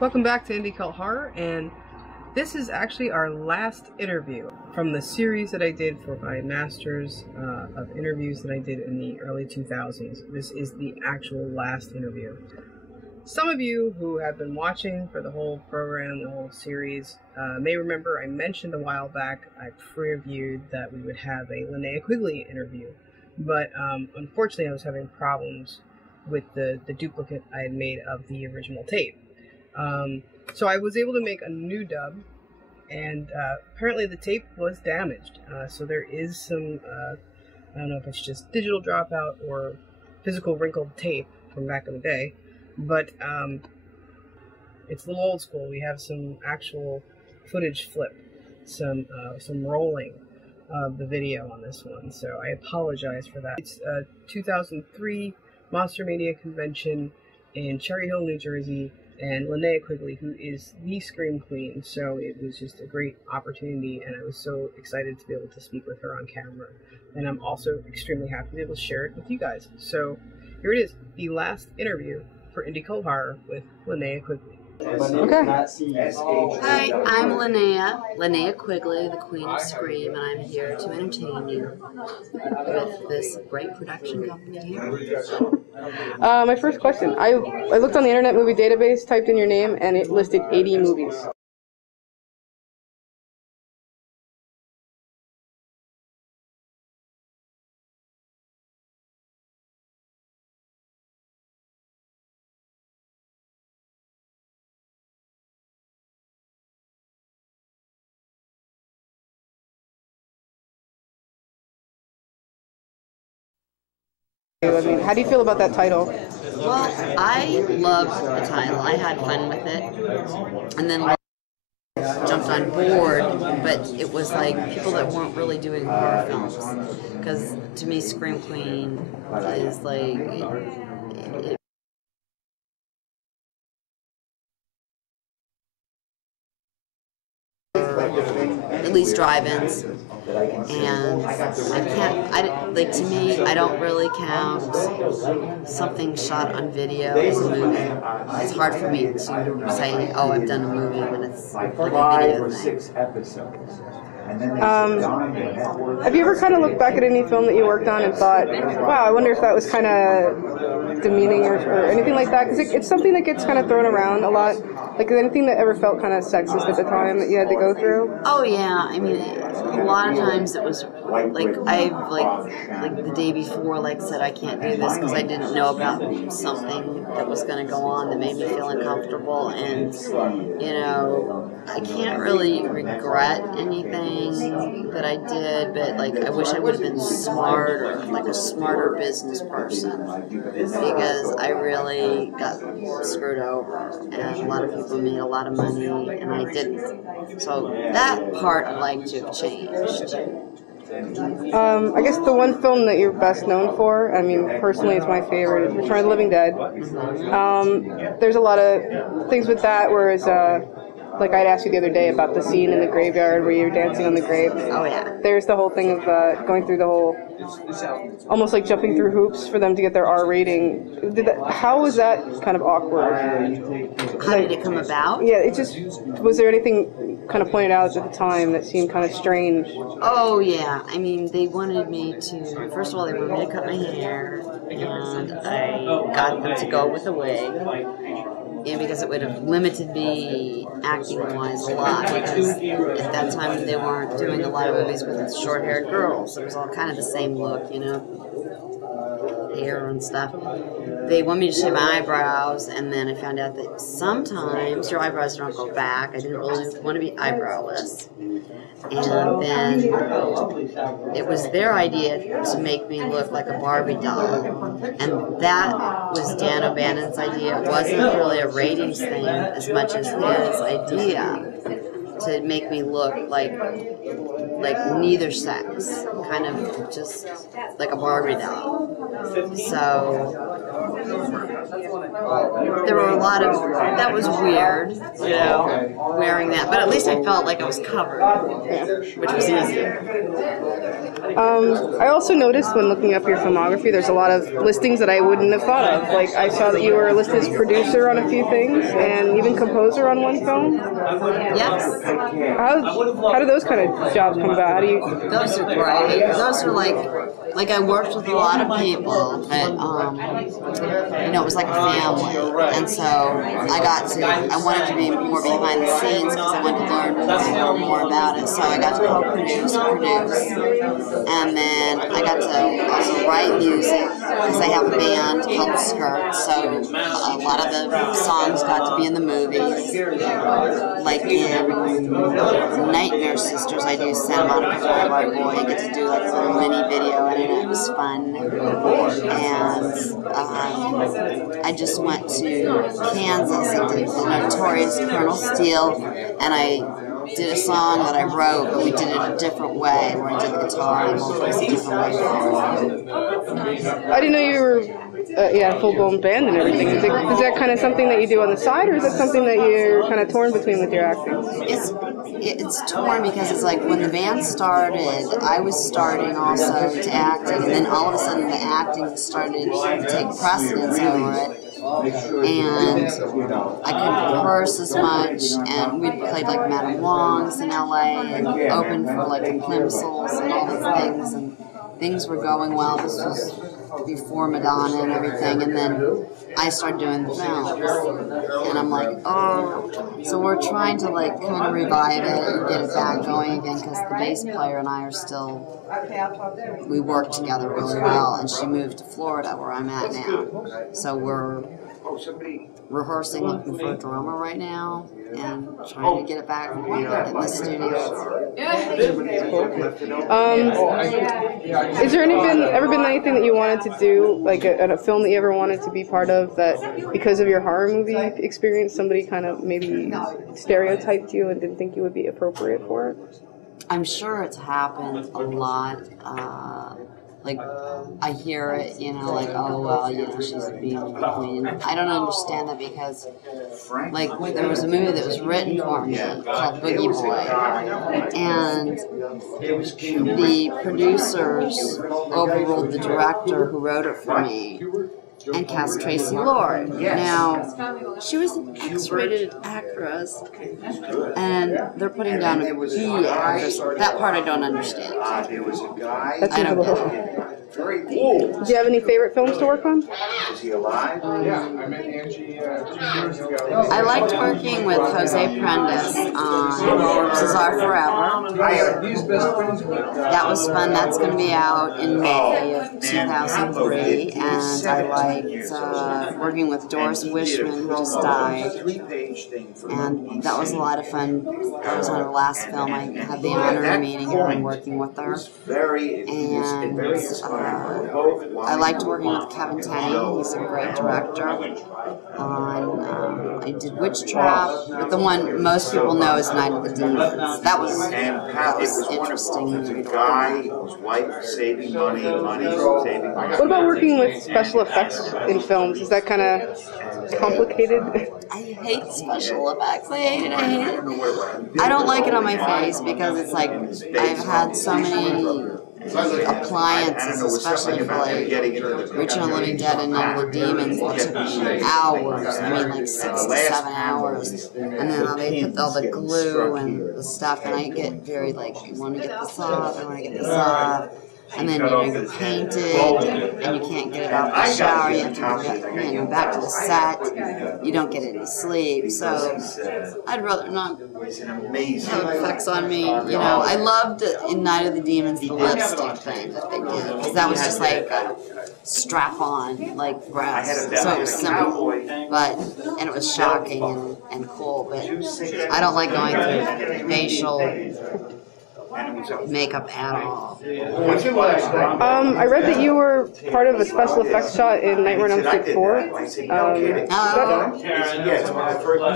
Welcome back to Indie Cult Horror, and this is actually our last interview from the series that I did for my Masters of interviews that I did in the early 2000s. This is the actual last interview. Some of you who have been watching for the whole program, the whole series, may remember I mentioned a while back, I previewed that we would have a Linnea Quigley interview, but unfortunately I was having problems with the duplicate I had made of the original tape. So I was able to make a new dub, and apparently the tape was damaged. So there is some, I don't know if it's just digital dropout or physical wrinkled tape from back in the day, but it's a little old school. We have some actual footage flip, some rolling of the video on this one, so I apologize for that. It's a 2003 Monster Mania convention in Cherry Hill, New Jersey, and Linnea Quigley, who is the Scream Queen, so it was just a great opportunity, and I was so excited to be able to speak with her on camera. And I'm also extremely happy to be able to share it with you guys. So here it is, the last interview for Indie Cult Horror with Linnea Quigley. Okay. Hi, I'm Linnea Quigley, the Queen of Scream, and I'm here to entertain you with this great production company here. My first question. I looked on the Internet Movie Database, typed in your name, and it listed 80 movies. I mean, how do you feel about that title? Well, I loved the title. I had fun with it, and then jumped on board, but it was like people that weren't really doing horror films, because to me Scream Queen is like at least drive-ins, and to me, I don't really count something shot on video as a movie. It's hard for me to say, oh, I've done a movie when it's like a video thing. Have you ever kind of looked back at any film that you worked on and thought, wow, I wonder if that was kind of demeaning or anything like that? Because it's something that gets kind of thrown around a lot. Like, anything that ever felt kind of sexist at the time that you had to go through? Oh yeah, I mean, a lot of times it was like like the day before, like said I can't do this because I didn't know about something that was going to go on that made me feel uncomfortable, and you know, I can't really regret anything that I did, but like I wish I would have been smarter, like a smarter business person, because I really got screwed over, and a lot of people made a lot of money, and I didn't. So that part I'd like to have changed. I guess the one film that you're best known for, I mean, personally it's my favorite, is Return of the Living Dead. There's a lot of things with that, whereas like I'd asked you the other day about the scene in the graveyard where you're dancing on the grave. Oh yeah. There's the whole thing of going through the whole, almost like jumping through hoops for them to get their R rating. How was that kind of awkward? How did it come about? Yeah, was there anything kind of pointed out at the time that seemed kind of strange? Oh yeah, I mean, they wanted me to, first of all, they wanted me to cut my hair, and I got them to go with a wig. And because it would have limited me acting-wise a lot, because at that time they weren't doing a lot of movies with short-haired girls. It was all kind of the same look, you know, hair and stuff. They wanted me to shave my eyebrows, and then I found out that sometimes your eyebrows don't go back. I didn't really want to be eyebrowless. And then it was their idea to make me look like a Barbie doll. And that was Dan O'Bannon's idea. It wasn't really a ratings thing as much as his idea to make me look like neither sex, kind of just like a Barbie doll. So there were a lot of, that was weird, you know, wearing that. But at least I felt like I was covered, which was easier. I also noticed when looking up your filmography, there's a lot of listings that I wouldn't have thought of. Like, I saw that you were listed as producer on a few things, and even composer on one film. Yes. How do those kind of jobs come about? How do you... Those are great. Those are like I worked with a lot of people that, you know, it was like a family. And so I wanted to be more behind the scenes because I wanted to learn more about it. So I got to co-produce and produce. And then I got to also write music because I have a band called Skirt. So a lot of the songs got to be in the movies. Like in Nightmare Sisters, I do Santa Monica Boulevard Boy. I get to do like a little mini video in it. It was fun. And I just went to Kansas and did the Notorious Colonel Steele, and I did a song that I wrote, but we did it a different way, where I did the guitar and vocals a different way. I didn't know you were full-blown band and everything. Is that kind of something that you do on the side, or is that something that you're kind of torn between with your acting? It's torn because it's like when the band started, I was starting also to acting, and then all of a sudden the acting started to take precedence over it. And I couldn't rehearse as much, and we played like Madame Wong's in LA and opened for like the Plimsolls and all these things, and things were going well. This was before Madonna and everything, and then I started doing the films, and I'm like, oh, so we're trying to like kind of revive it and get it back going again, because the bass player and I are still, we work together really well, and she moved to Florida where I'm at now, so we're rehearsing, looking for a drummer right now, and trying to get it back in the studio. Is there ever been anything that you wanted to do, like a film that you ever wanted to be part of, that because of your horror movie experience, somebody kind of maybe stereotyped you and didn't think you would be appropriate for it? I'm sure it's happened a lot. Like, I hear it, you know, like, oh, well, you know, she's a female queen. I don't understand that because, like, there was a movie that was written for me called Boogie Boy, and the producers overruled the director who wrote it for me and cast Tracy Lord. Now, she was an X-rated actress, and they're putting down a B actress. That part I don't understand. That's I don't get it. Do you have any favorite films to work on? Is he alive? I liked working with Jose Prentice on Corpses Are Forever. That was fun. That's going to be out in May of 2003. And I liked working with Doris Wishman, who just died. And that was a lot of fun. That was on her last film. I had the honor of meeting her and working with her. And I liked working with Kevin Tenney. He's a great director. I did Witch Trap, but the one most people know is Night of the Demons. That was interesting. What about working with special effects in films? Is that kind of complicated? I hate special effects. I hate it. I don't like it on my face because it's like I've had so many appliances, especially for like Reaching on the Living Dead and Night of the Demons, that took me hours. I mean, like 6 to 7 hours. And then they put all the glue and the stuff, and I get very like, I want to get this off, I want to get this off. And then you're painted, and you can't get it off the shower. You have to go back to the set. You don't get any sleep. So I'd rather not have effects on me. You know, I loved in Night of the Demons the lipstick thing that they did, because that was just like a strap-on, like breast. So it was simple, and it was shocking and cool. But I don't like going through facial makeup at all. I read that you were part of a special effects shot in Nightmare on Elm Street 4.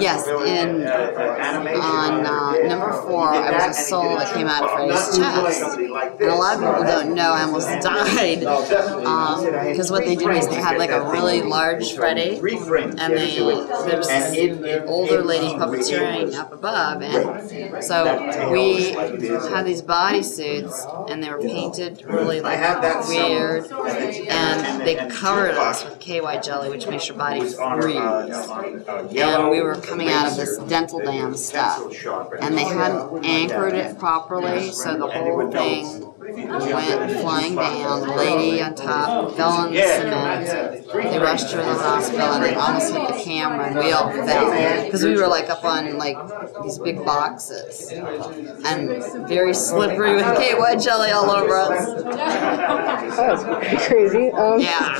Yes, on number 4, I was a soul that came out of Freddy's chest. And a lot of people don't know I almost died because what they did was they had like a really large Freddy, and there was this older lady puppeteering up above, and so we had these bodysuits, and they were painted really like weird, and they covered us with KY jelly, which makes your body freeze. And we were coming out of this dental dam stuff, and they hadn't anchored it properly, so the whole thing went flying down. The lady on top fell on the cement. They rushed her to the hospital, and it almost hit the camera, and we all fell because we were like up on like these big boxes and very slippery with KY jelly all over us. That's pretty crazy. Yeah.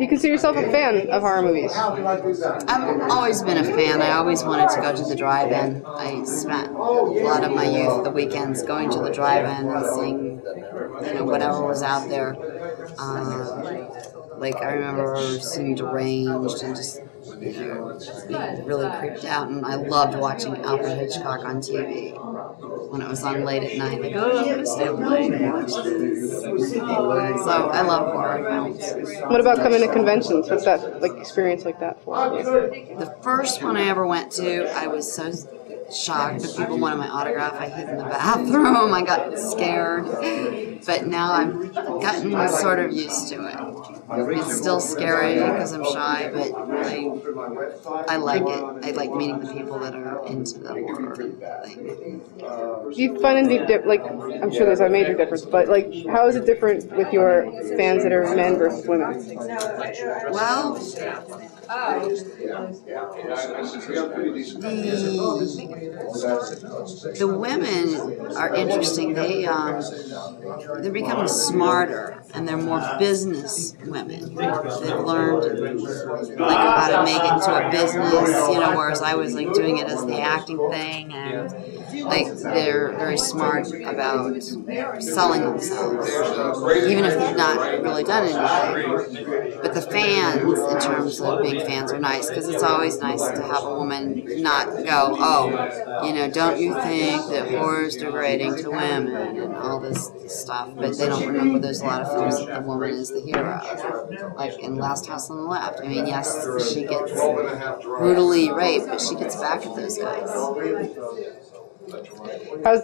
You consider yourself a fan of horror movies? I've always been a fan. I always wanted to go to the drive-in. I spent a lot of my youth, the weekends, going to the drive-in and seeing, whatever was out there. Like I remember seeing Deranged and just being really creeped out. And I loved watching Alfred Hitchcock on TV when it was on late at night. Like, oh, I'm going to stay up late and watch this. So I love horror films. What about coming to conventions? What's that experience like that for? The first one I ever went to, I was so shocked that people wanted my autograph. I hid in the bathroom. I got scared. But now I've gotten sort of used to it. It's still scary because I'm shy, but I like it. I like meeting the people that are into the horror thing. Do you find any I'm sure there's a major difference, but how is it different with your fans that are men versus women? Well, the women are interesting. They're becoming smarter, and they're more business women. They've learned how to make it into a business, whereas I was doing it as the acting thing, and they're very smart about selling themselves, even if they've not really done anything. But the fans, in terms of being fans, are nice, because it's always nice to have a woman not go, don't you think that horror is degrading to women and all this stuff, but they don't remember there's a lot of films that the woman is the hero. Like in Last House on the Left. I mean, yes, she gets brutally raped, but she gets back at those guys.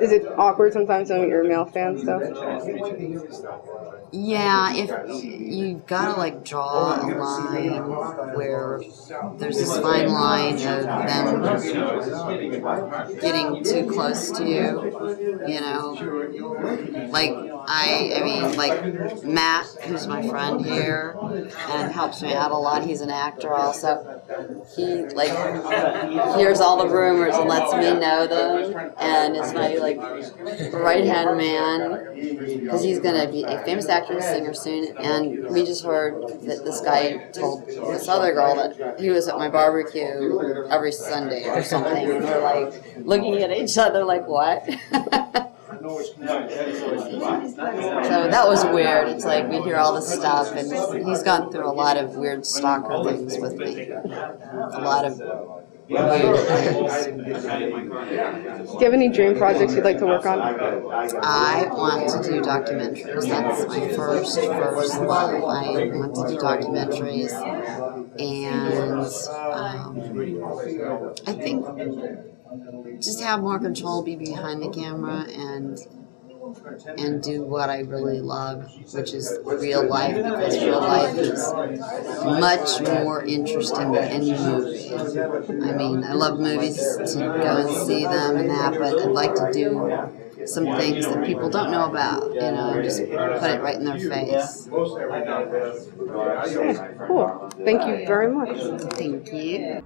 Is it awkward sometimes when you're male fans, though? Yeah, if you've got to draw a line where there's this fine line of them getting too close to you, like Matt, who's my friend here and helps me out a lot. He's an actor also. He hears all the rumors and lets me know them, and is my right hand man, because he's gonna be a famous actor and singer soon. And we just heard that this guy told this other girl that he was at my barbecue every Sunday or something, and we're looking at each other what? So that was weird. It's we hear all this stuff, and he's gone through a lot of weird stalker things with me. A lot of weird things. Do you have any dream projects you'd like to work on? I want to do documentaries. That's my first goal. I want to do documentaries, and I think just have more control, be behind the camera, and do what I really love, which is real life, because real life is much more interesting than any movie. I mean, I love movies to go and see them and that, but I'd like to do some things that people don't know about, just put it right in their face. Okay, cool. Thank you very much. Thank you.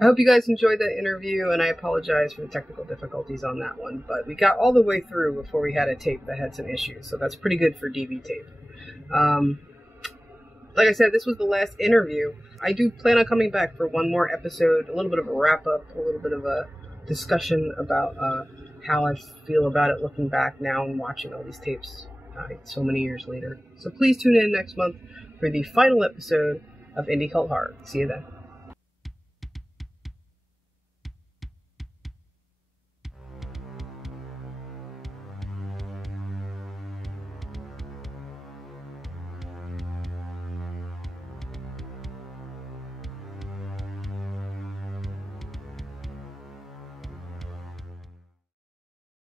I hope you guys enjoyed that interview, and I apologize for the technical difficulties on that one, but we got all the way through before we had a tape that had some issues, so that's pretty good for DV tape. Like I said, this was the last interview. I do plan on coming back for one more episode, a little bit of a wrap-up, a little bit of a discussion about how I feel about it looking back now and watching all these tapes so many years later. So please tune in next month for the final episode of Indie Cult Horror. See you then.